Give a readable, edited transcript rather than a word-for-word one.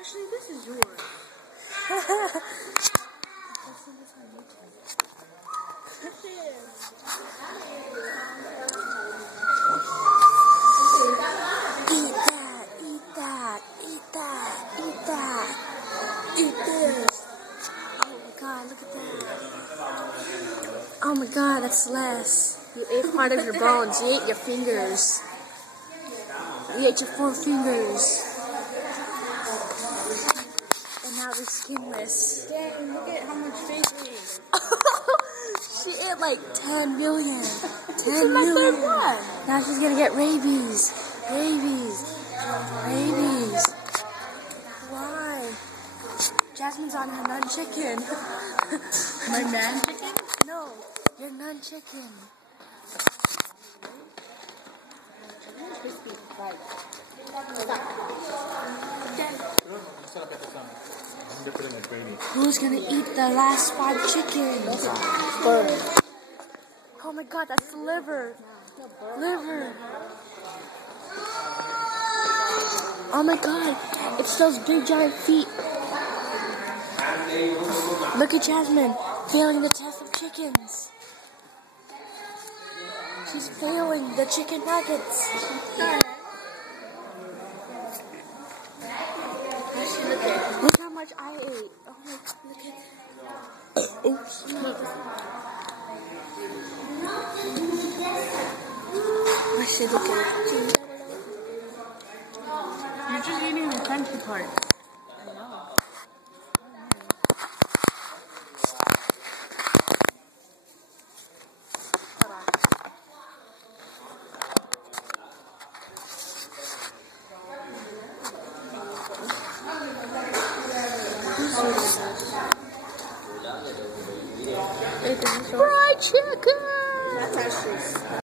Actually, this is yours. Eat that, eat that, eat that, eat that, eat this. Oh my god, look at that. Oh my god, that's less. You ate part of your bones, you ate your fingers. You ate your 4 fingers. And now they're skinless. Dad, look at how much face we ate. She ate like 10 million. 10 million. Now she's gonna get rabies. Rabies. Rabies. Why? Jasmine's on her nun chicken. My man chicken? No, your nun chicken. Who's gonna eat the last 5 chickens? Oh my god, that's the liver. Liver. Oh my god, it's those big giant feet. Look at Jasmine failing the test of chickens. She's failing the chicken nuggets. Look how much I ate. Oh my god, look at that. Oops. I should look at it. You're just eating the crunchy part. Fried chicken! That's actually